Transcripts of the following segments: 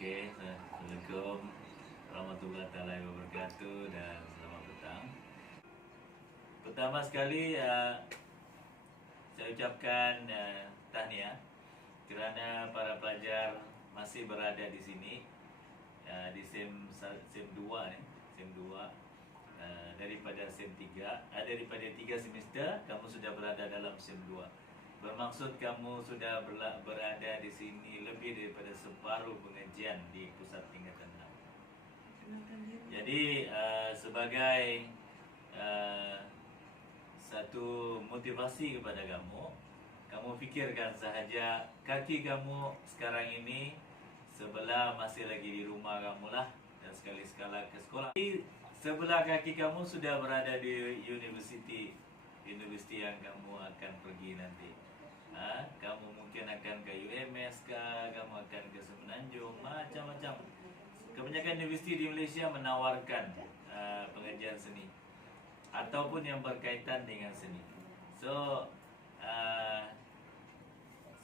Oke, Assalamualaikum warahmatullahi wabarakatuh dan selamat petang. Pertama sekali saya ucapkan tahniah kerana para pelajar masih berada di sini di SEM 2 ni, SEM 2 daripada SEM 3, daripada 3 semester kamu sudah berada dalam SEM 2. Bermaksud kamu sudah berada di sini lebih daripada separuh pengajian di pusat tingkatan 6. Jadi sebagai satu motivasi kepada kamu fikirkan sahaja kaki kamu sekarang ini sebelah masih lagi di rumah kamu lah, dan sekali-sekala ke sekolah. Sebelah kaki kamu sudah berada di universiti yang kamu akan pergi nanti. Kamu mungkin akan ke UMS kah, kamu akan ke Semenanjung, macam-macam. Kebanyakan universiti di Malaysia menawarkan pengajian seni ataupun yang berkaitan dengan seni. So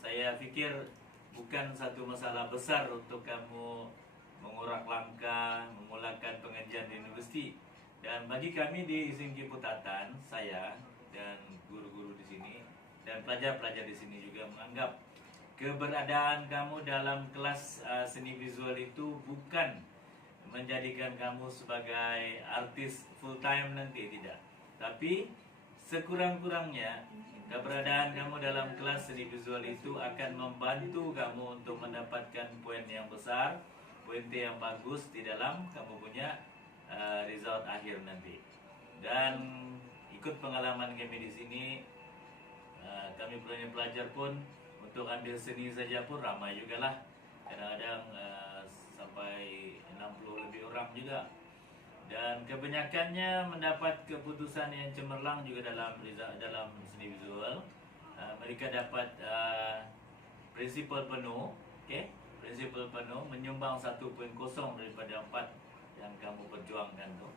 saya fikir bukan satu masalah besar untuk kamu mengurak langkah memulakan pengajian di universiti. Dan bagi kami di SMK Putatan, saya dan guru-guru di sini dan pelajar-pelajar di sini juga menganggap keberadaan kamu dalam kelas seni visual itu bukan menjadikan kamu sebagai artis full time nanti, tidak. Tapi sekurang-kurangnya keberadaan kamu dalam kelas seni visual itu akan membantu kamu untuk mendapatkan poin yang besar, poin yang bagus di dalam kamu punya result akhir nanti. Dan ikut pengalaman kami di sini, kami punya pelajar pun untuk ambil seni saja pun ramai juga lah. Kadang-kadang sampai 60 lebih orang juga. Dan kebanyakannya mendapat keputusan yang cemerlang juga dalam seni visual. Mereka dapat prinsipal penuh, okay? Prinsipal penuh menyumbang 1.0 daripada 4 yang kamu perjuangkan tu.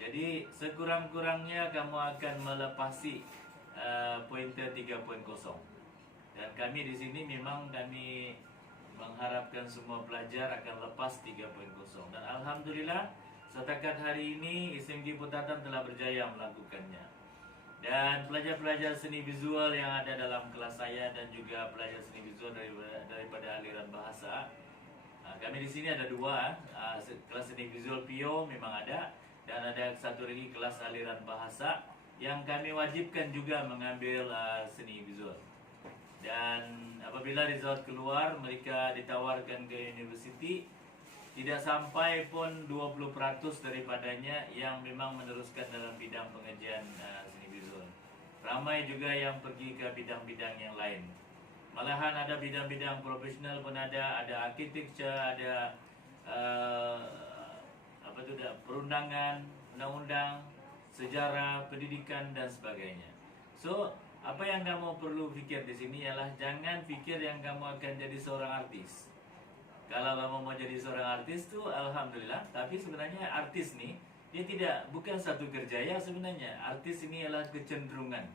Jadi sekurang-kurangnya kamu akan melepasi pointer 3.0. Dan kami di sini memang kami mengharapkan semua pelajar akan lepas 3.0. Dan alhamdulillah setakat hari ini SMK Putatan telah berjaya melakukannya. Dan pelajar-pelajar seni visual yang ada dalam kelas saya dan juga pelajar seni visual daripada aliran bahasa, kami di sini ada 2, kelas seni visual PIO memang ada, dan ada satu lagi kelas aliran bahasa yang kami wajibkan juga mengambil seni visual. Dan apabila result keluar, mereka ditawarkan ke universiti, tidak sampai pun 20% daripadanya yang memang meneruskan dalam bidang pengajian seni visual. Ramai juga yang pergi ke bidang-bidang yang lain. Malahan ada bidang-bidang profesional pun ada architecture, ada perundangan, undang-undang, sejarah, pendidikan dan sebagainya. So, apa yang kamu perlu fikir di sini ialah jangan fikir yang kamu akan jadi seorang artis. Kalau kamu mau jadi seorang artis tu alhamdulillah, tapi sebenarnya artis ni dia bukan satu kerjaya sebenarnya. Artis ini ialah kecenderungan.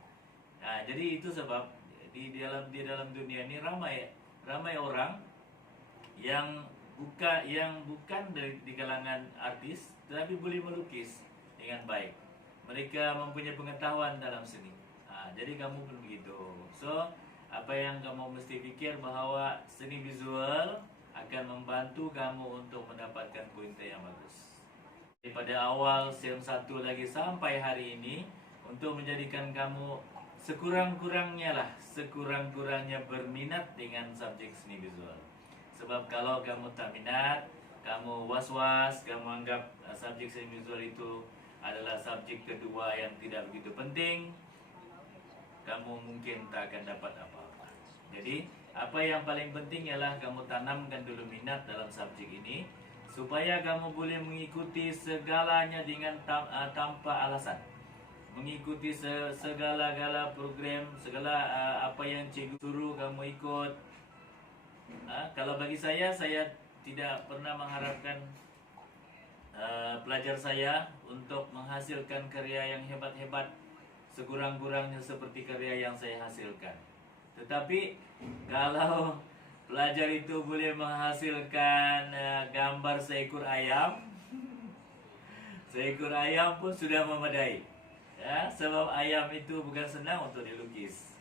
Jadi itu sebab di dalam dunia ni ramai orang yang bukan di kalangan artis tetapi boleh melukis dengan baik. Mereka mempunyai pengetahuan dalam seni. Jadi kamu pun begitu. So, apa yang kamu mesti fikir bahawa seni visual akan membantu kamu untuk mendapatkan pointer yang bagus. Daripada awal SEM 1 lagi sampai hari ini, untuk menjadikan kamu sekurang-kurangnya berminat dengan subjek seni visual. Sebab kalau kamu tak minat, kamu was-was, kamu anggap subjek seni visual itu adalah subjek kedua yang tidak begitu penting, kamu mungkin tak akan dapat apa-apa. Jadi, apa yang paling penting ialah kamu tanamkan dulu minat dalam subjek ini, supaya kamu boleh mengikuti segalanya dengan tanpa alasan. Mengikuti segala-gala program, segala apa yang cikgu suruh kamu ikut. Kalau bagi saya tidak pernah mengharapkan pelajar saya untuk menghasilkan karya yang hebat-hebat, sekurang-kurangnya seperti karya yang saya hasilkan. Tetapi kalau Belajar itu boleh menghasilkan gambar seekor ayam. Seekor ayam pun sudah memadai. Ya, sebab ayam itu bukan senang untuk dilukis.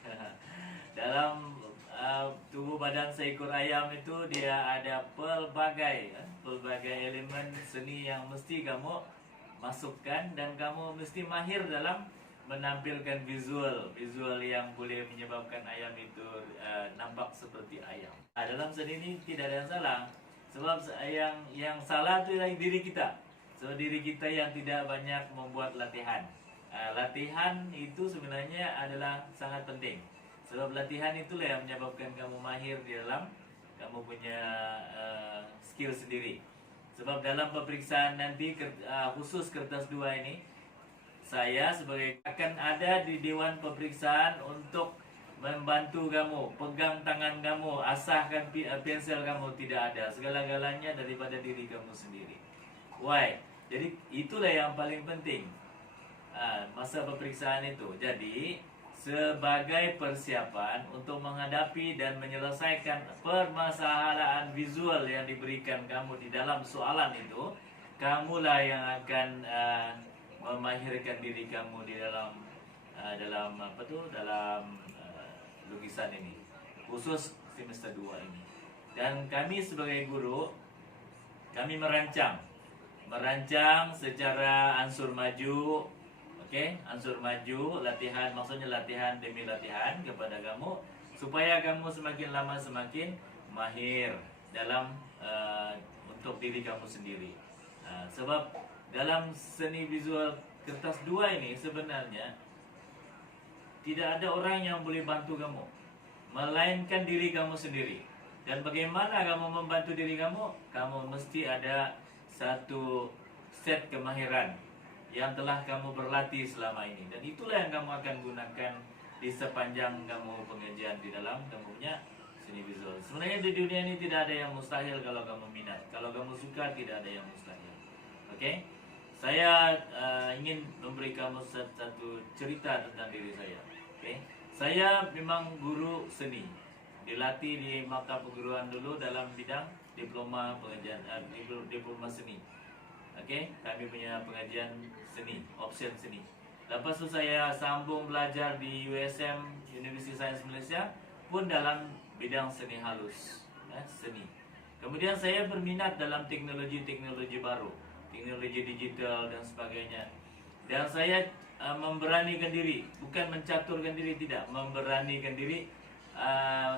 Dalam tubuh badan seekor ayam itu dia ada pelbagai elemen seni yang mesti kamu masukkan, dan kamu mesti mahir dalam menampilkan visual yang boleh menyebabkan ayam itu nampak seperti ayam. Dalam seni ini tidak ada yang salah, sebab yang salah itu adalah diri kita. So diri kita yang tidak banyak membuat latihan. Latihan itu sebenarnya adalah sangat penting, sebab latihan itulah yang menyebabkan kamu mahir di dalam kamu punya skill sendiri. Sebab dalam pemeriksaan nanti khusus kertas 2 ini, saya sebagai akan ada di dewan pemeriksaan untuk membantu kamu, pegang tangan kamu, asahkan pensel kamu, tidak ada. Segala-galanya daripada diri kamu sendiri. Why? Jadi itulah yang paling penting masa pemeriksaan itu. Jadi sebagai persiapan untuk menghadapi dan menyelesaikan permasalahan visual yang diberikan kamu di dalam soalan itu, kamulah yang akan memahirkan diri kamu di dalam lukisan ini, khusus semester 2 ini. Dan kami sebagai guru, kami merancang secara ansur maju. Ansur maju, latihan, maksudnya latihan demi latihan kepada kamu, supaya kamu semakin lama semakin mahir dalam untuk diri kamu sendiri. Sebab dalam seni visual kertas 2 ini sebenarnya tidak ada orang yang boleh bantu kamu, melainkan diri kamu sendiri. Dan bagaimana kamu membantu diri kamu? Kamu mesti ada satu set kemahiran yang telah kamu berlatih selama ini, dan itulah yang kamu akan gunakan di sepanjang kamu pengajian di dalam kamu punya seni visual. Sebenarnya di dunia ini tidak ada yang mustahil kalau kamu minat. Kalau kamu suka, tidak ada yang mustahil. Saya ingin memberi kamu satu cerita tentang diri saya. Saya memang guru seni, dilatih di Mata Perguruan dulu dalam bidang diploma pengajian, diploma seni. Kami punya pengajian seni, option seni. Lepas itu saya sambung belajar di USM, University Science Malaysia, pun dalam bidang seni halus, seni. Kemudian saya berminat dalam teknologi baru, teknologi digital dan sebagainya. Dan saya memberanikan diri, bukan mencaturkan diri, tidak, memberanikan diri.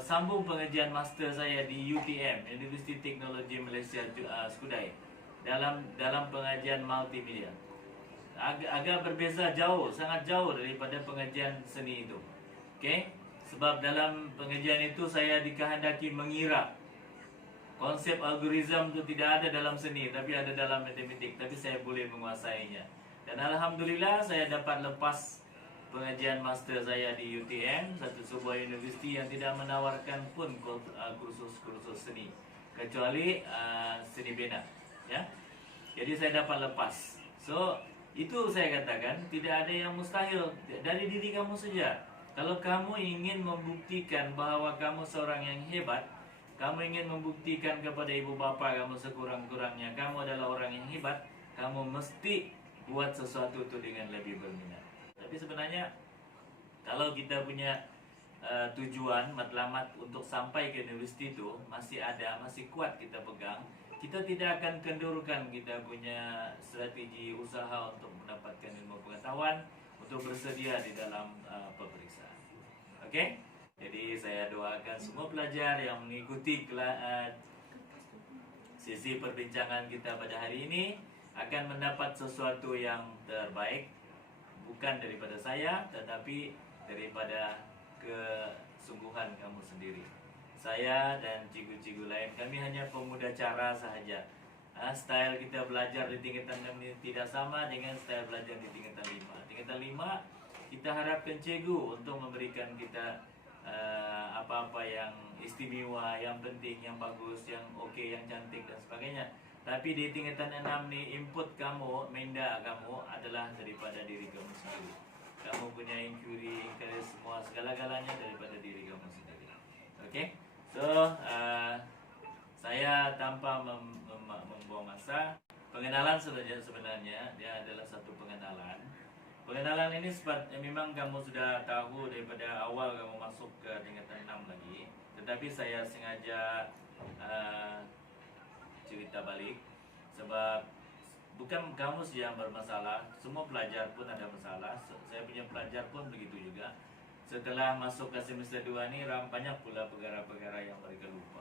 Sambung pengajian master saya di UTM, University Technology Malaysia, Skudai, dalam pengajian multimedia. Agak berbeza jauh, sangat jauh daripada pengajian seni itu. Sebab dalam pengajian itu saya dikehendaki mengira. Konsep algoritma itu tidak ada dalam seni, tapi ada dalam matematik. Tapi saya boleh menguasainya. Dan alhamdulillah saya dapat lepas pengajian master saya di UTM, sebuah universiti yang tidak menawarkan pun kursus seni, kecuali seni bina. Jadi saya dapat lepas. So itu saya katakan, tidak ada yang mustahil dari diri kamu saja. Kalau kamu ingin membuktikan bahwa kamu seorang yang hebat, kamu ingin membuktikan kepada ibu bapa kamu sekurang-kurangnya kamu adalah orang yang hebat, kamu mesti buat sesuatu itu dengan lebih berminat. Tapi sebenarnya kalau kita punya tujuan matlamat untuk sampai ke universiti itu masih kuat kita pegang, kita tidak akan kendurkan kita punya strategi usaha untuk mendapatkan ilmu pengetahuan, untuk bersedia di dalam pemeriksaan. Jadi saya doakan semua pelajar yang mengikuti sesi perbincangan kita pada hari ini akan mendapat sesuatu yang terbaik, bukan daripada saya, tetapi daripada kesungguhan kamu sendiri. Saya dan cikgu-cikgu lain, kami hanya pemuda cara sahaja. Style kita belajar di tingkatan 6 ini tidak sama dengan style belajar di tingkatan 5. Tingkatan 5 kita harapkan cikgu untuk memberikan kita apa-apa yang istimewa, yang penting, yang bagus, yang okey, yang cantik dan sebagainya. Tapi di tingkatan 6 ni, input kamu, minda kamu adalah daripada diri kamu sendiri. Kamu punya inquiry, semua segala-galanya daripada diri kamu sendiri. So, saya tanpa membuang masa, pengenalan sebenarnya dia adalah satu pengenalan. Pengenalan ini memang kamu sudah tahu daripada awal kamu masuk ke tingkatan 6 lagi. Tetapi saya sengaja cerita balik sebab bukan kamu yang bermasalah, semua pelajar pun ada masalah. Saya punya pelajar pun begitu juga. Setelah masuk ke semester 2 ni banyak pula perkara-perkara yang mereka lupa.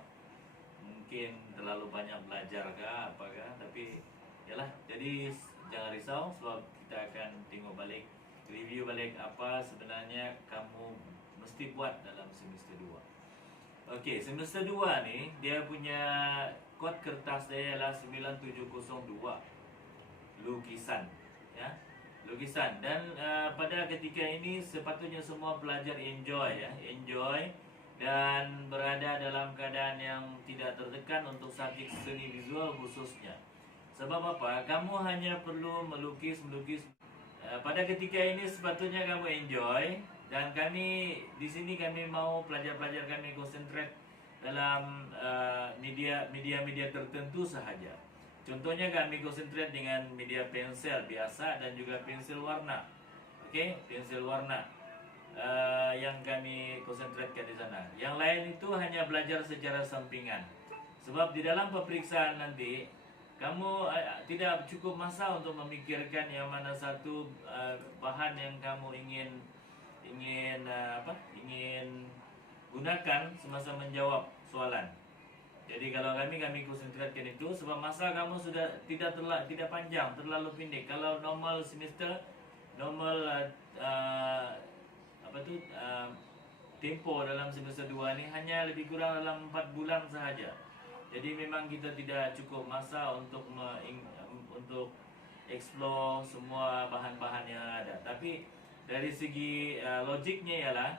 Mungkin terlalu banyak belajar kah apakah, tapi yalah, jadi jangan risau sebab kita akan tengok balik, review balik apa sebenarnya kamu mesti buat dalam semester 2. Okey, semester 2 ni dia punya kod kertas dia ialah 9702 lukisan, ya. Lukisan dan pada ketika ini sepatutnya semua pelajar enjoy dan berada dalam keadaan yang tidak tertekan untuk subjek seni visual khususnya. Sebab apa? Kamu hanya perlu melukis. Pada ketika ini sepatutnya kamu enjoy dan kami di sini kami mau pelajar-pelajar kami konsentrate dalam media tertentu sahaja. Contohnya kami konsentrate dengan media pensel biasa dan juga pensil warna. Okey, pensil warna yang kami konsentrate di sana. Yang lain itu hanya belajar secara sampingan. Sebab di dalam peperiksaan nanti kamu tidak cukup masa untuk memikirkan yang mana satu bahan yang kamu ingin gunakan semasa menjawab soalan. Jadi kalau kami konsentrasikan itu sebab masa kamu sudah tidak panjang, terlalu pendek. Kalau normal semester, tempo dalam semester 2 ni hanya lebih kurang dalam 4 bulan sahaja. Jadi memang kita tidak cukup masa untuk explore semua bahan-bahan yang ada. Tapi dari segi logiknya ialah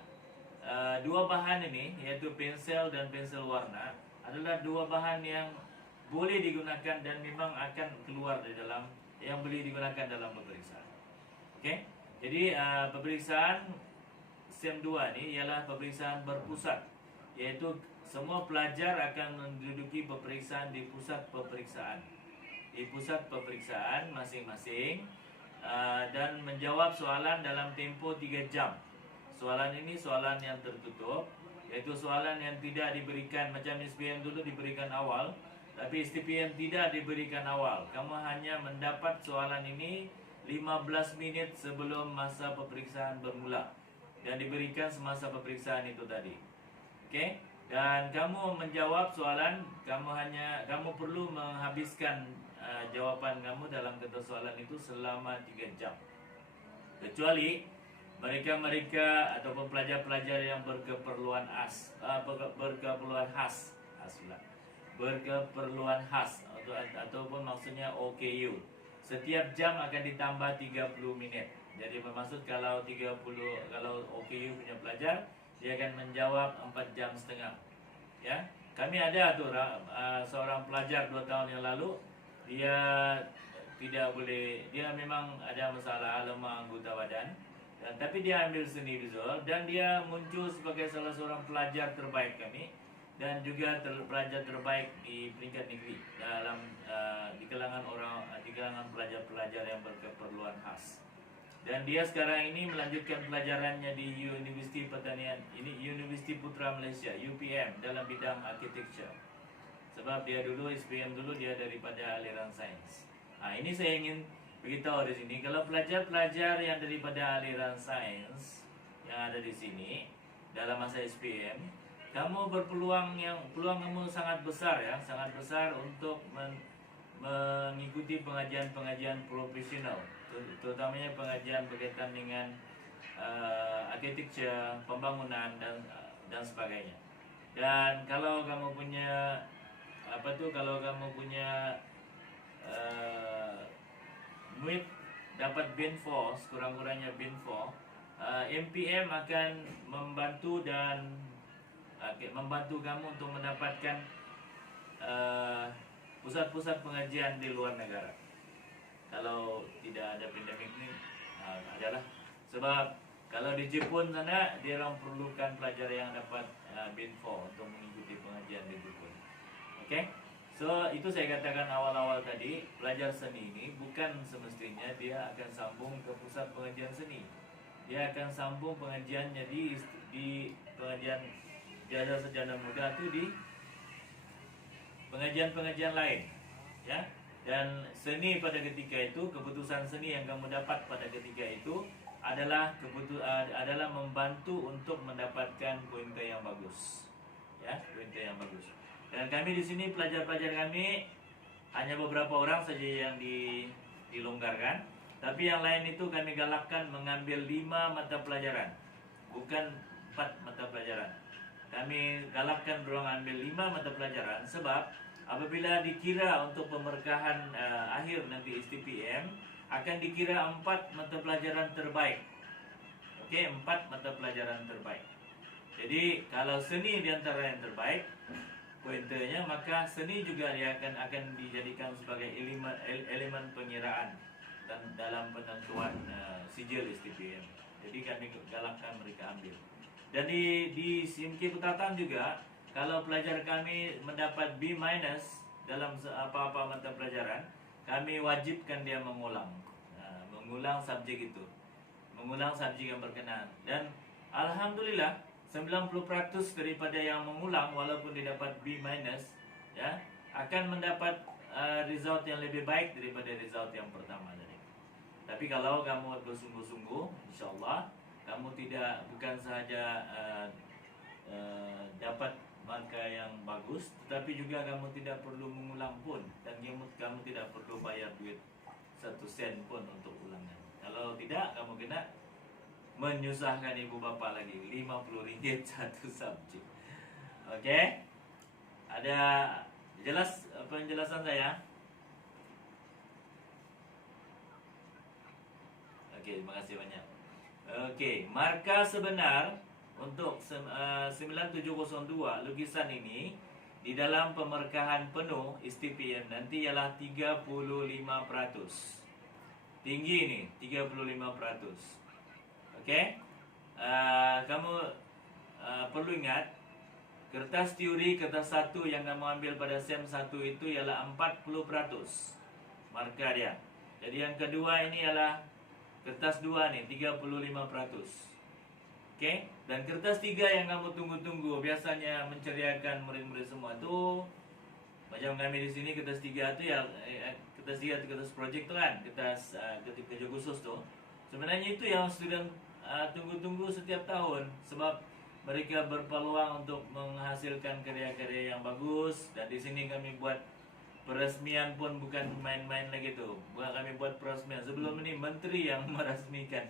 dua bahan ini, iaitu pensel dan pensel warna, adalah dua bahan yang boleh digunakan dan memang akan keluar di dalam yang boleh digunakan dalam peperiksaan. Okey. Jadi peperiksaan SEM 2 ni ialah peperiksaan berpusat, iaitu semua pelajar akan menduduki peperiksaan di pusat peperiksaan. Di pusat peperiksaan masing-masing dan menjawab soalan dalam tempoh 3 jam. Soalan ini soalan yang tertutup, iaitu soalan yang tidak diberikan macam SPM dulu diberikan awal, tapi STPM tidak diberikan awal. Kamu hanya mendapat soalan ini 15 minit sebelum masa peperiksaan bermula dan diberikan semasa peperiksaan itu tadi. Okey? Dan kamu menjawab soalan, kamu perlu menghabiskan jawapan kamu dalam kertas soalan itu selama 3 jam. Kecuali mereka ataupun pelajar-pelajar yang berkeperluan khas ataupun maksudnya OKU. Setiap jam akan ditambah 30 minit. Jadi bermaksud kalau OKU punya pelajar, dia akan menjawab 4 jam setengah. Ya. Kami ada tu seorang pelajar 2 tahun yang lalu, dia tidak boleh, dia memang ada masalah lemah anggota badan. Tapi dia ambil seni visual dan dia muncul sebagai salah seorang pelajar terbaik kami dan juga pelajar terbaik di peringkat negeri di kalangan pelajar-pelajar yang berkeperluan khas. Dan dia sekarang ini melanjutkan pelajarannya di Universiti Pertanian, ini Universiti Putra Malaysia UPM dalam bidang architecture. Sebab dia dulu SPM dulu dia daripada aliran sains. Ini saya ingin beritahu di sini, kalau pelajar-pelajar yang daripada aliran sains yang ada di sini dalam masa SPM, kamu peluang kamu sangat besar ya, sangat besar untuk mengikuti pengajian-pengajian profesional, terutamanya pengajian berkaitan dengan architecture, pembangunan dan sebagainya. Dan kalau kamu punya MUIT dapat BIN 4, kurang-kurangnya BIN 4, MPM akan membantu kamu untuk mendapatkan pusat-pusat pengajian di luar negara. Kalau tidak ada pandemik ni, adalah sebab kalau di Jepun sana dia orang perlukan pelajar yang dapat BIN 4 untuk mengikuti pengajian. pengajian di dukun. Oke? So, itu saya katakan awal-awal tadi, pelajar seni ini bukan semestinya dia akan sambung ke pusat pengajian seni. Dia akan sambung pengajiannya di pengajian Jasa Sarjana Muda itu di pengajian-pengajian lain, ya. Dan seni pada ketika itu, keputusan seni yang kamu dapat pada ketika itu adalah membantu untuk mendapatkan pointer yang bagus, ya, pointer yang bagus. Dan kami di sini pelajar-pelajar kami hanya beberapa orang saja yang dilonggarkan, tapi yang lain itu kami galakkan mengambil 5 mata pelajaran, bukan 4 mata pelajaran. Kami galakkan berulang ambil 5 mata pelajaran sebab apabila dikira untuk pemberkahan akhir nanti STPM akan dikira 4 mata pelajaran terbaik. Okey, 4 mata pelajaran terbaik. Jadi kalau seni di antara yang terbaik pointernya, maka seni juga dia akan dijadikan sebagai elemen pengiraan dan dalam penentuan sijil STPM. Jadi kami galakkan mereka ambil. Dan di SIMK Putatan juga, kalau pelajar kami mendapat B- dalam apa-apa mata pelajaran, kami wajibkan dia mengulang subjek itu, mengulang subjek yang berkenaan. Dan alhamdulillah 90% daripada yang mengulang walaupun dia dapat B-, ya, akan mendapat result yang lebih baik daripada result yang pertama tadi. Tapi kalau kamu bersungguh-sungguh, insyaallah kamu bukan sahaja dapat markah yang bagus, tetapi juga kamu tidak perlu mengulang pun, dan kamu tidak perlu bayar duit 1 sen pun untuk ulangan. Kalau tidak, kamu kena menyusahkan ibu bapa lagi, RM50 satu subjek. Okey? Ada jelas penjelasan saya? Okey, terima kasih banyak. Okey, markah sebenar untuk 9702 lukisan ini di dalam pemerkahan penuh STPM nanti ialah 35%. Tinggi ni 35%. Okey. Kamu perlu ingat, kertas teori kertas 1 yang kamu ambil pada SEM 1 itu ialah 40% markah dia. Jadi yang kedua ini ialah kertas 2 ni 35%. Okey, dan kertas 3 yang kamu tunggu-tunggu biasanya menceriakan murid-murid semua tu, macam kami di sini kertas 3 tu ya, kertas 3 tu kertas projek tu kan, kertas kerja khusus tu. Sebenarnya itu yang student tunggu-tunggu setiap tahun sebab mereka berpeluang untuk menghasilkan karya-karya yang bagus. Dan di sini kami buat peresmian pun bukan main-main lagi tu. Kami buat peresmian sebelum ini menteri yang merasmikan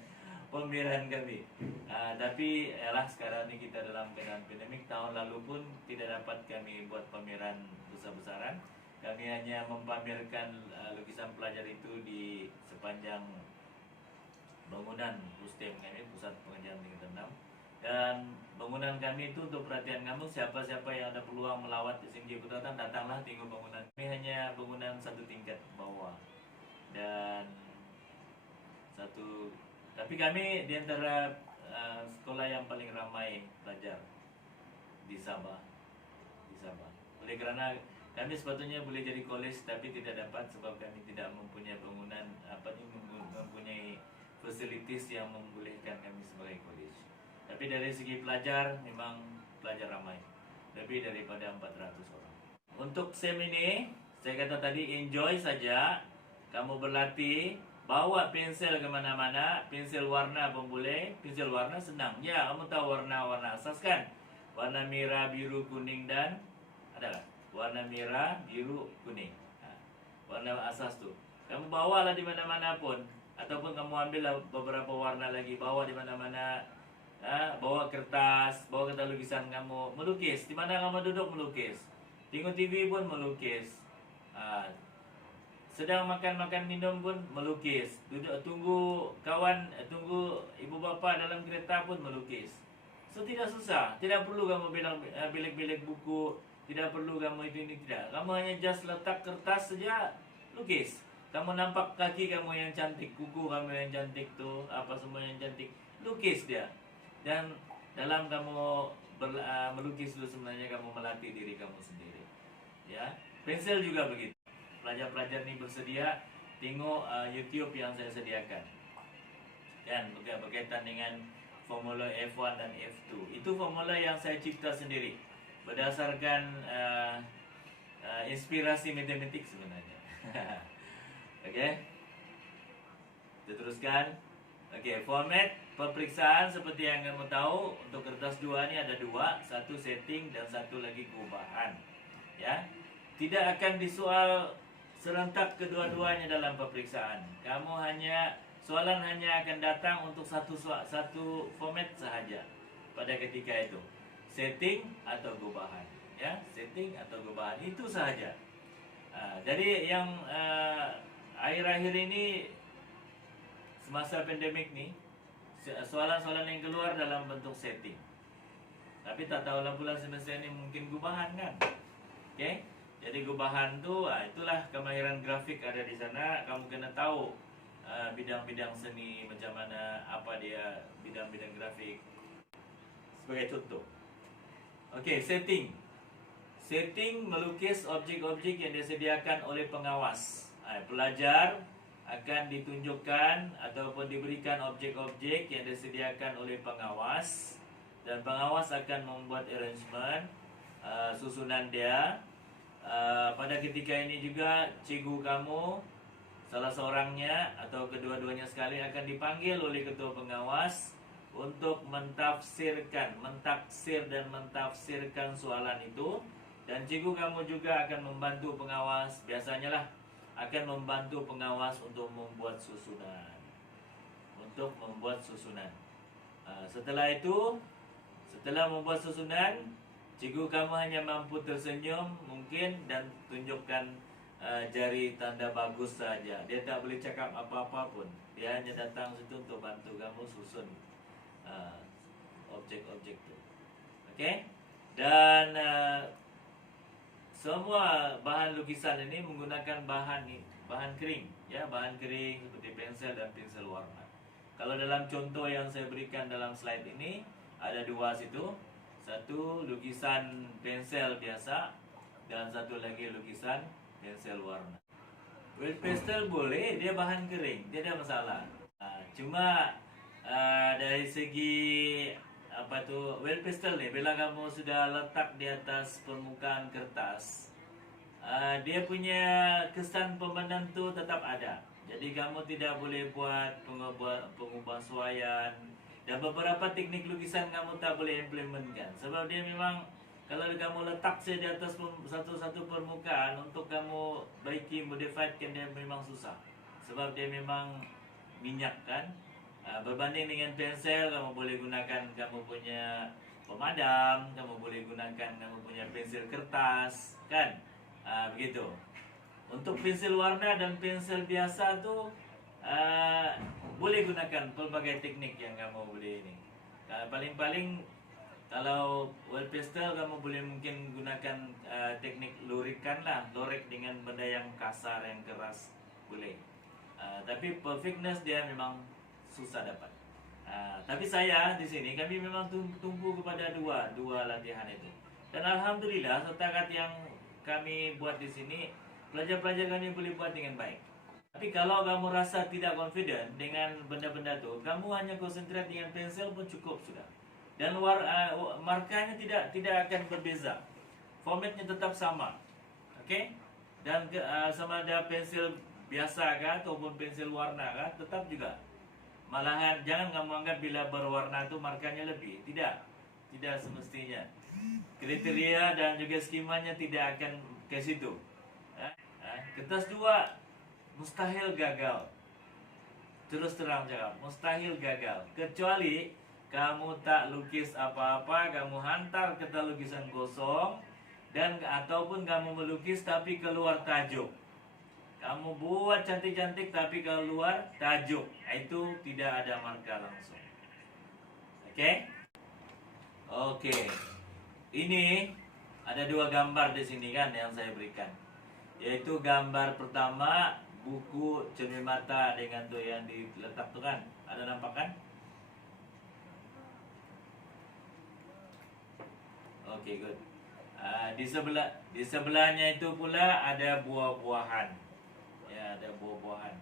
pameran kami. Tapi yalah, sekarang ni kita dalam keadaan pandemik. Tahun lalu pun tidak dapat kami buat pameran besar-besaran. Kami hanya mempamerkan lukisan pelajar itu di sepanjang bangunan Pustem kami, Pusat Pengajian Tingkatan 6. Dan bangunan kami itu untuk perhatian kamu, siapa-siapa yang ada peluang melawat di SIMK Putatan, datanglah tengok bangunan. Kami hanya bangunan 1 tingkat bawah. Dan tapi kami di antara sekolah yang paling ramai pelajar di Sabah. Oleh kerana kami sepatutnya boleh jadi college tapi tidak dapat sebab kami tidak mempunyai bangunan mempunyai facilities yang membolehkan kami sebagai college. Tapi dari segi pelajar memang pelajar ramai, lebih daripada 400 orang. Untuk SEM ini saya kata tadi, enjoy saja. Kamu berlatih, bawa pensel ke mana-mana, pensel warna pun boleh. Pensel warna senang. Ya, kamu tahu warna-warna asas kan? Warna merah, biru, kuning dan adalah warna merah, biru, kuning. Warna asas tu. Kamu bawalah di mana-mana pun, ataupun kamu ambillah beberapa warna lagi, bawa di mana-mana. Bawa kertas lukisan kamu, melukis. Di mana kamu duduk melukis. Tengok TV pun melukis. Sedang makan minum pun melukis. Duduk tunggu kawan, tunggu ibu bapa dalam kereta pun melukis. So tidak susah. Tidak perlu kamu bilang bilik-bilik buku. Tidak perlu kamu ini tidak. Kamu hanya just letak kertas saja, lukis. Kamu nampak kaki kamu yang cantik, kuku kamu yang cantik tu, apa semua yang cantik, lukis dia. Dan dalam kamu melukis itu sebenarnya kamu melatih diri kamu sendiri. Ya, pensil juga begitu. Pelajar-pelajar ini bersedia tengok YouTube yang saya sediakan. Dan berkaitan dengan formula F1 dan F2. Itu formula yang saya cipta sendiri berdasarkan inspirasi matematik sebenarnya. Okey. Kita teruskan. Okey, format peperiksaan seperti yang kamu tahu untuk kertas 2 ni ada 2, satu setting dan satu lagi gubahan. Ya. Tidak akan disoal serentak kedua-duanya dalam peperiksaan. Soalan hanya akan datang untuk satu format sahaja pada ketika itu. Setting atau gubahan. Ya, setting atau gubahan itu sahaja. Jadi yang akhir-akhir ini semasa pandemik ni soalan-soalan yang keluar dalam bentuk setting. Tapi tak tahulah bulan semester ni mungkin gubahan kan. Okey. Jadi gubahan tu itulah kemahiran grafik ada di sana. Kamu kena tahu bidang-bidang seni macam mana, apa dia bidang-bidang grafik sebagai contoh. Okey, setting. Setting melukis objek-objek yang disediakan oleh pengawas. Pelajar akan ditunjukkan ataupun diberikan objek-objek yang disediakan oleh pengawas, dan pengawas akan membuat arrangement susunan dia. Pada ketika ini juga cikgu kamu, salah seorangnya atau kedua-duanya sekali akan dipanggil oleh ketua pengawas untuk mentaksir dan mentafsirkan soalan itu. Dan cikgu kamu juga akan membantu pengawas, biasanya lah akan membantu pengawas untuk membuat susunan. Setelah membuat susunan, cikgu kamu hanya mampu tersenyum mungkin dan tunjukkan jari tanda bagus saja. Dia tak boleh cakap apa-apa pun. Dia hanya datang situ untuk bantu kamu susun objek-objek itu. Okey? Dan semua bahan lukisan ini menggunakan bahan kering, ya, bahan kering seperti pensel dan pensel warna. Kalau dalam contoh yang saya berikan dalam slide ini ada 2 situ. Satu lukisan pensel biasa dan satu lagi lukisan pensel warna. Wet pastel boleh, dia bahan kering, dia ada masalah. Cuma dari segi wet pastel ni, bila kamu sudah letak di atas permukaan kertas, dia punya kesan pemandang tu tetap ada. Jadi kamu tidak boleh buat pengubahsuaian. Dan beberapa teknik lukisan kamu tak boleh implementkan. Sebab dia memang, kalau kamu letak saya di atas satu-satu permukaan, untuk kamu baiki, modifikan dia memang susah. Sebab dia memang minyak kan. Berbanding dengan pensel, kamu boleh gunakan kamu punya pemadam, kamu boleh gunakan kamu punya pensel kertas, kan? Begitu. Untuk pensel warna dan pensel biasa tu boleh gunakan pelbagai teknik yang kamu boleh ini. Paling-paling kalau wet pastel kamu boleh mungkin gunakan teknik lorikan lah, lorek dengan benda yang kasar, yang keras boleh. Tapi perfectness dia memang susah dapat. Tapi saya di sini kami memang tumpu kepada dua latihan itu. Dan alhamdulillah setakat yang kami buat di sini, pelajar-pelajar kami boleh buat dengan baik. Tapi kalau kamu rasa tidak confident dengan benda-benda tu, kamu hanya konsentrate dengan pensel pun cukup sudah. Dan markanya tidak akan berbeza. Formatnya tetap sama. Okey? Dan sama ada pensel biasa kah ataupun pensel warna kah, tetap juga. Malahan jangan kamu anggap bila berwarna tu markanya lebih. Tidak semestinya. Kriteria dan juga skemanya tidak akan ke situ. Kertas 2 mustahil gagal. Terus terang cakap, mustahil gagal. Kecuali kamu tak lukis apa-apa, kamu hantar kertas lukisan kosong, dan ataupun kamu melukis tapi keluar tajuk. Kamu buat cantik-cantik tapi keluar tajuk, itu tidak ada markah langsung. Okey? Okey. Ini ada 2 gambar di sini kan yang saya berikan. Yaitu gambar pertama, buku cermin mata dengan tu yang diletak tu kan. Ada nampak kan? Okay, good. Di sebelahnya itu pula ada buah-buahan. Ya, ada buah-buahan.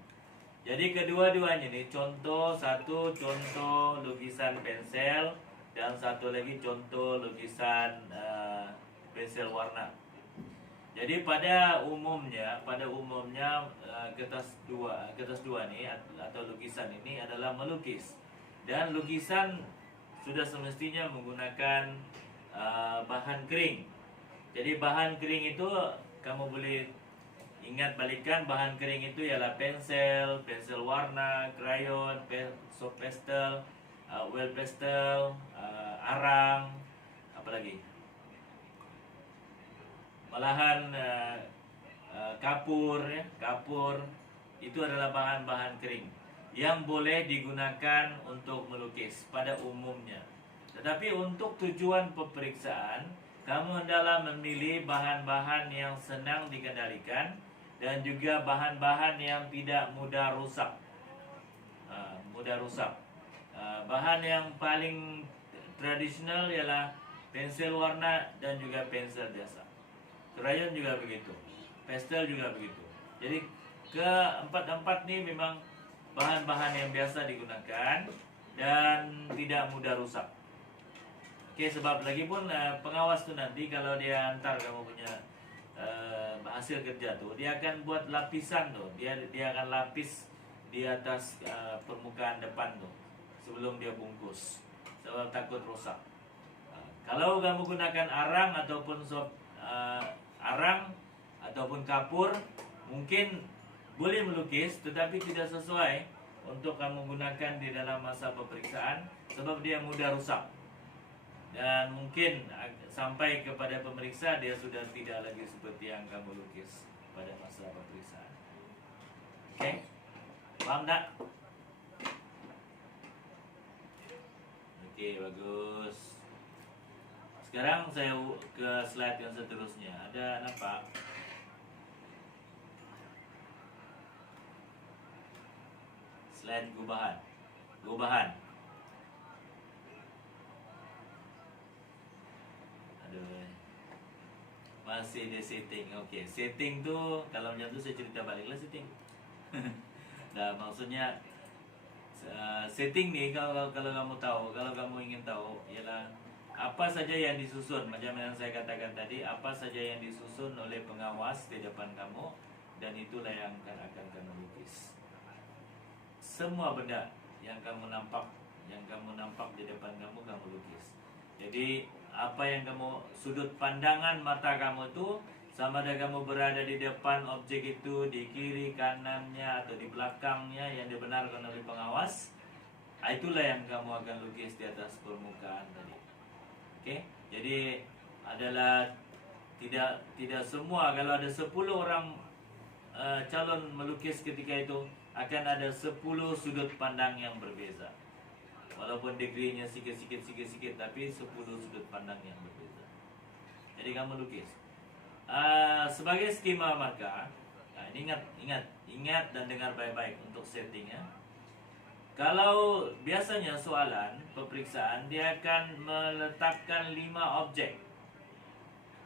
Jadi kedua-duanya nih satu contoh lukisan pensel dan satu lagi contoh lukisan pensel warna. Jadi pada umumnya kertas dua nih atau lukisan ini adalah melukis, dan lukisan sudah semestinya menggunakan bahan kering. Jadi bahan kering itu kamu boleh ingat balikan, bahan kering itu ialah pensel warna, krayon, soft pastel, oil pastel, arang, apalagi malahan kapur, ya, kapur itu adalah bahan-bahan kering yang boleh digunakan untuk melukis pada umumnya. Tetapi untuk tujuan peperiksaan, kamu hendaklah memilih bahan-bahan yang senang dikendalikan dan juga bahan-bahan yang tidak mudah rusak. Bahan yang paling tradisional ialah pensel warna dan juga pensel biasa. Krayon juga begitu, pastel juga begitu. Jadi keempat-empat ini memang bahan-bahan yang biasa digunakan dan tidak mudah rusak. Oke, sebab lagi pun pengawas tu nanti kalau dia hantar kamu punya hasil kerja tu, dia akan buat lapisan tu, dia akan lapis di atas permukaan depan tu sebelum dia bungkus, sebab takut rusak. Kalau kamu gunakan arang ataupun kapur, mungkin boleh melukis tetapi tidak sesuai untuk kamu gunakan di dalam masa peperiksaan sebab dia mudah rusak. Dan mungkin sampai kepada pemeriksa dia sudah tidak lagi seperti yang kamu lukis pada masa peperiksaan. Oke? Paham tak? Oke, bagus. Sekarang saya ke slide yang seterusnya. Ada nampak? Slide gubahan. Aduh, masih di setting. Oke, setting tuh kalau macam tu saya cerita baliklah setting. Nah, maksudnya setting nih kalau kamu tahu, kalau kamu ingin tahu ialah apa saja yang disusun, macam yang saya katakan tadi, apa saja yang disusun oleh pengawas di depan kamu, dan itulah yang akan kamu lukis. Semua benda yang kamu nampak di depan kamu lukis. Jadi apa yang kamu, sudut pandangan mata kamu itu, sama ada kamu berada di depan objek itu, di kiri kanannya atau di belakangnya yang dibenarkan oleh pengawas, itulah yang kamu akan lukis di atas permukaan tadi. Oke, jadi adalah tidak semua, kalau ada 10 orang calon melukis ketika itu, akan ada 10 sudut pandang yang berbeza. Walaupun degree-nya sikit-sikit, tapi 10 sudut pandang yang berbeza. Jadi kamu lukis. Sebagai skema marka, ingat dan dengar baik-baik untuk settingnya. Kalau biasanya soalan peperiksaan, dia akan meletakkan 5 objek.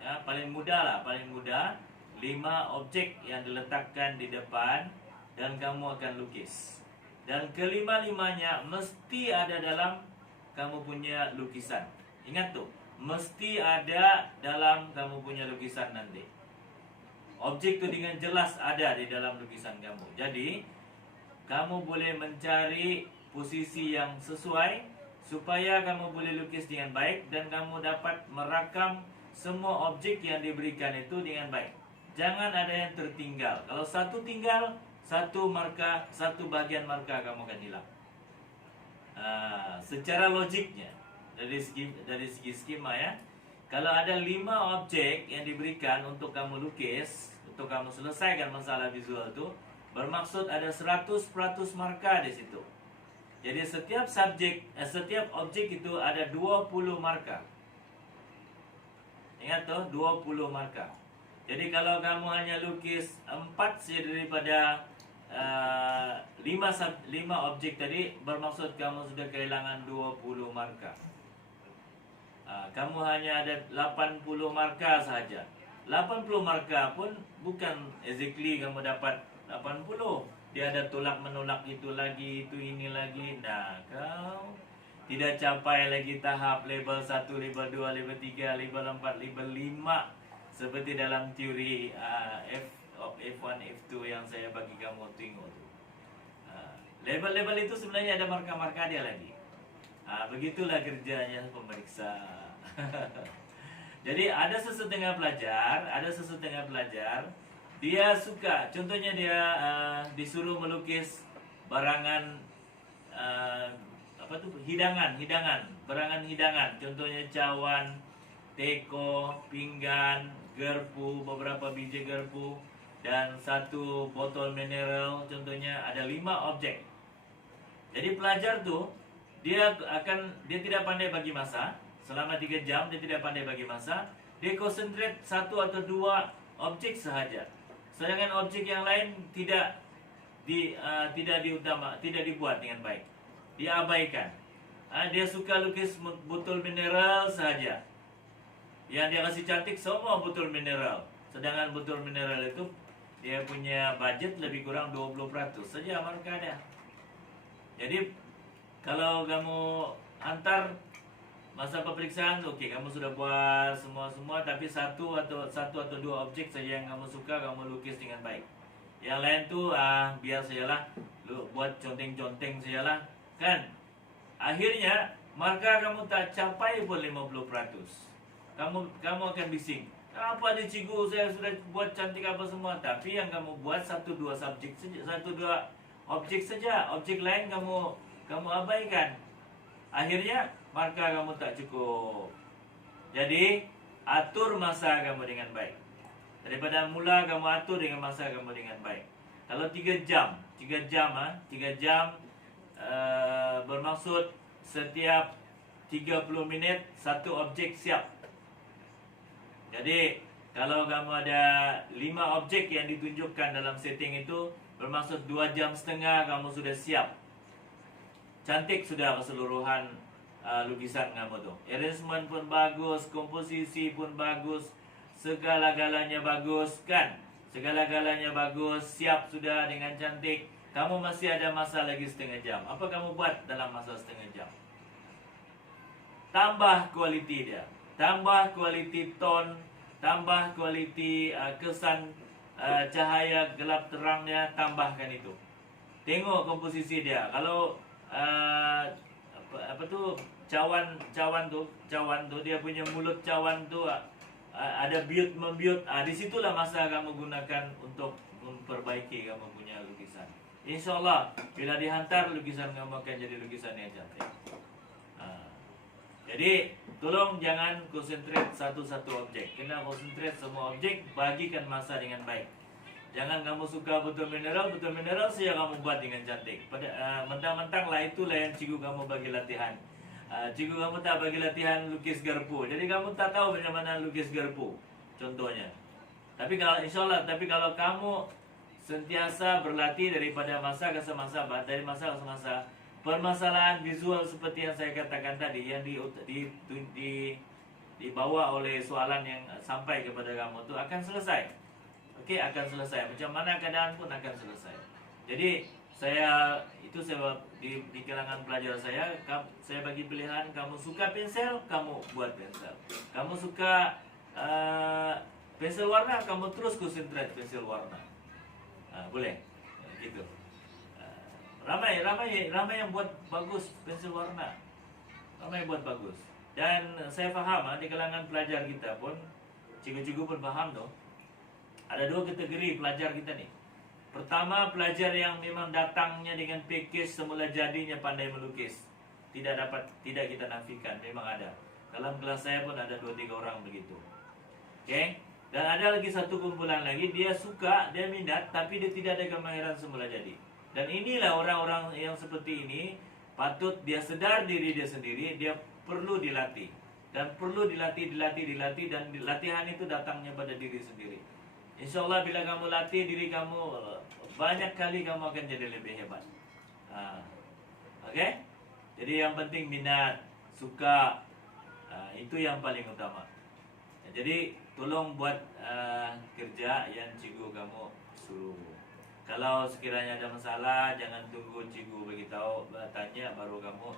Ya, paling mudah 5 objek yang diletakkan di depan dan kamu akan lukis. Dan kelima-limanya mesti ada dalam kamu punya lukisan. Ingat tuh, mesti ada dalam kamu punya lukisan nanti. Objek itu dengan jelas ada di dalam lukisan kamu. Jadi kamu boleh mencari posisi yang sesuai supaya kamu boleh lukis dengan baik dan kamu dapat merakam semua objek yang diberikan itu dengan baik. Jangan ada yang tertinggal. Kalau satu tinggal, satu bagian marka kamu akan hilang. Secara logiknya, dari segi skema ya, kalau ada 5 objek yang diberikan untuk kamu lukis, untuk kamu selesaikan masalah visual itu, bermaksud ada 100% marka di situ. Jadi setiap objek itu ada 20 marka. Ingat tuh, 20 marka. Jadi kalau kamu hanya lukis 4 saja daripada 5 objek tadi, bermaksud kamu sudah kehilangan 20 marka. Kamu hanya ada 80 markah saja. 80 markah pun bukan exactly kamu dapat 80. Dia ada tolak menolak itu lagi, itu ini lagi. Nah, kau tidak capai lagi tahap level 1, level 2, level 3, level 4, level 5 seperti dalam teori F1, F2 yang saya bagi kamu tengok tu. Level-level itu sebenarnya ada markah-markah dia lagi. Begitulah kerjanya pemeriksa. Jadi ada sesetengah pelajar, dia suka, contohnya dia disuruh melukis barangan hidangan, barangan hidangan, contohnya cawan, teko, pinggan, garpu, beberapa biji garpu, dan satu botol mineral, contohnya ada 5 objek. Jadi pelajar tuh dia tidak pandai bagi masa. Selama 3 jam dia tidak pandai bagi masa. Dia konsentrate 1 atau 2 objek sahaja. Sedangkan objek yang lain tidak dibuat dengan baik. Dia abaikan. Dia suka lukis botol mineral sahaja. Yang dia kasih cantik semua botol mineral. Sedangkan botol mineral itu dia punya budget lebih kurang 20% saja markah dia. Jadi kalau kamu hantar masa pemeriksaan, okey, kamu sudah buat semua, tapi satu atau 2 objek saja yang kamu suka, kamu lukis dengan baik. Yang lain tu biar sajalah, buat conteng-conteng sajalah, kan? Akhirnya markah kamu tak capai pun 50%. Kamu akan bising. Apa ni cikgu, saya sudah buat cantik apa semua, tapi yang kamu buat 1-2 subjek saja, 1-2 objek saja, objek lain kamu abaikan. Akhirnya markah kamu tak cukup. Jadi atur masa kamu dengan baik. Daripada mula kamu atur dengan masa kamu dengan baik. Kalau 3 jam bermaksud setiap 30 minit satu objek siap. Jadi kalau kamu ada 5 objek yang ditunjukkan dalam setting itu, bermaksud 2 jam setengah kamu sudah siap. Cantik sudah keseluruhan lukisan kamu tu. Arrangement pun bagus, komposisi pun bagus, segala-galanya bagus, kan? Segala-galanya bagus, siap sudah dengan cantik. Kamu masih ada masa lagi setengah jam. Apa kamu buat dalam masa setengah jam? Tambah kualiti dia, tambah kualiti tone, tambah kualiti kesan cahaya gelap terangnya, tambahkan itu. Tengok komposisi dia. Kalau cawan tu dia punya mulut cawan tu ada membiut. Di situlah masa kamu gunakan untuk memperbaiki kamu punya lukisan. InsyaAllah bila dihantar, lukisan kamu akan jadi lukisan yang cantik. Jadi tolong jangan konsentrate satu-satu objek. Kena konsentrate semua objek, bagikan masa dengan baik. Jangan kamu suka botol mineral saja kamu buat dengan cantik. Mentang-mentang lah itulah yang cikgu kamu bagi latihan. Cikgu kamu tak bagi latihan lukis garpu, jadi kamu tak tahu bagaimana lukis garpu, contohnya. Tapi kalau kamu sentiasa berlatih daripada masa ke masa, permasalahan visual seperti yang saya katakan tadi, yang dibawa oleh soalan yang sampai kepada kamu itu akan selesai. Okey, akan selesai. Macam mana keadaan pun akan selesai. Jadi saya di kalangan pelajar saya bagi pilihan. Kamu suka pensel, kamu buat pensel. Kamu suka pensel warna, kamu terus konsentrate pensel warna. Boleh, gitu. Ramai yang buat bagus pensel warna. Ramai buat bagus. Dan saya faham di kalangan pelajar kita pun, cikgu-cikgu pun faham tu. Ada 2 kategori pelajar kita ni. Pertama, pelajar yang memang datangnya dengan package semula jadinya pandai melukis. Tidak kita nafikan, memang ada. Dalam kelas saya pun ada 2-3 orang begitu. Okay? Dan ada lagi satu kumpulan lagi, dia suka, dia minat, tapi dia tidak ada kemahiran semula jadi. Dan inilah orang-orang yang seperti ini, patut dia sedar diri dia sendiri, dia perlu dilatih. Dan perlu dilatih, dan latihan itu datangnya pada diri sendiri. InsyaAllah bila kamu latih diri kamu, banyak kali kamu akan jadi lebih hebat. Okay? Jadi yang penting minat, suka, Itu yang paling utama. Jadi tolong buat kerja yang cikgu kamu suruh. Kalau sekiranya ada masalah, jangan tunggu cikgu beritahu, tanya baru kamu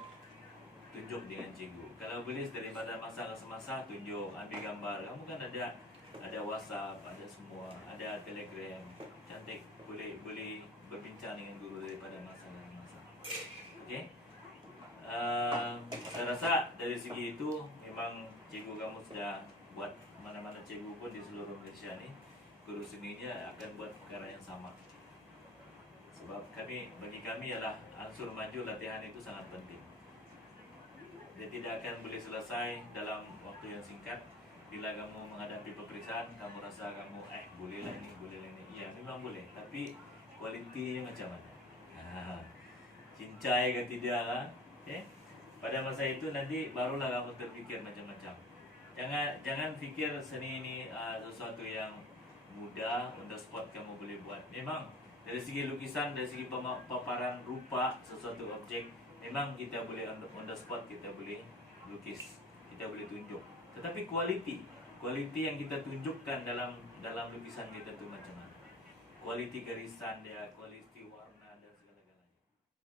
tunjuk dengan cikgu. Kalau boleh daripada masa ke semasa tunjuk, ambil gambar. Kamu kan ada WhatsApp, ada semua, ada Telegram. Cantik, boleh berbincang dengan guru daripada masa ke masa. Okey. Saya rasa dari segi itu memang cikgu kamu sudah buat, mana-mana cikgu pun di seluruh Malaysia ni, guru seninya akan buat perkara yang sama. Sebab bagi kami ialah unsur maju latihan itu sangat penting. Dia tidak akan boleh selesai dalam waktu yang singkat. Bila kamu menghadapi peperiksaan, kamu rasa kamu bolehlah ini. Ya, memang boleh, tapi kualitinya macam mana? Cincai ke tidak lah. Okay? Pada masa itu nanti barulah kamu terfikir macam-macam. Jangan fikir seni ini sesuatu yang mudah, on the spot kamu boleh buat. Memang dari segi lukisan, dari segi paparan rupa sesuatu objek, memang kita boleh on the spot, kita boleh lukis, kita boleh tunjuk. Tetapi kualiti yang kita tunjukkan dalam lukisan kita tu macam mana? Kualiti garisan dia, kualiti warna.